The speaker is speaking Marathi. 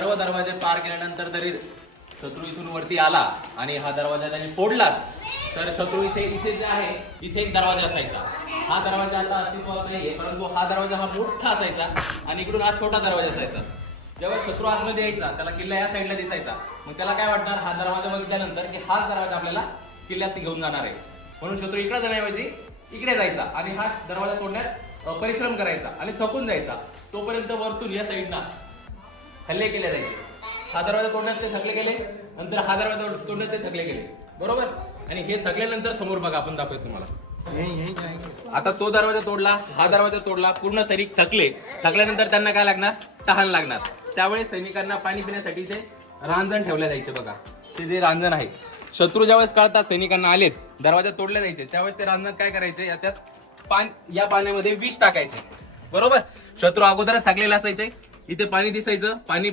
सर्व दरवाजे पार केल्यानंतर जरी शत्रू इथून वरती आला आणि हा दरवाजा त्यांनी फोडलाच तर शत्रू इथे जे आहे इथे एक दरवाजा असायचा. हा दरवाजा आता अस्तित्वात नाहीये, परंतु हा दरवाजा हा मोठा असायचा आणि इकडून हा छोटा दरवाजा असायचा. जेव्हा शत्रू आतमध्ये यायचा त्याला किल्ला या साईडला दिसायचा, मग त्याला काय वाटणार हा दरवाजा बघितल्यानंतर की हाच दरवाजा आपल्याला किल्ल्यात घेऊन जाणार आहे, म्हणून शत्रू इकडे जाण्याऐवजी इकडे जायचा आणि हा दरवाजा तोडण्यात परिश्रम करायचा आणि थकून जायचा. तोपर्यंत वरतून या साईडना हल्ले केले जायचे. हा दरवाजा तोडण्यात ते थकले गेले, नंतर हा दरवाजा तोडण्यात ते थकले गेले, बरोबर. आणि हे थकल्यानंतर समोर बघा आपण दाखवतो तुम्हाला. आता तो दरवाजा तोडला, हा दरवाजा तोडला, पूर्ण सैनिक थकल्यानंतर त्यांना काय लागणार, तहान लागणार. त्यावेळेस सैनिकांना पाणी पिण्यासाठी ते रांजण ठेवले जायचे. बघा ते जे रांजण आहे, शत्रू ज्यावेळेस कळतात सैनिकांना आलेत, दरवाजा तोडले जायचे, त्यावेळेस ते रांजण काय करायचे, याच्यात या पाण्यामध्ये विष टाकायचे, बरोबर. शत्रू अगोदरच थकलेले असायचे, इथे पाणी दिसायचं, पाणी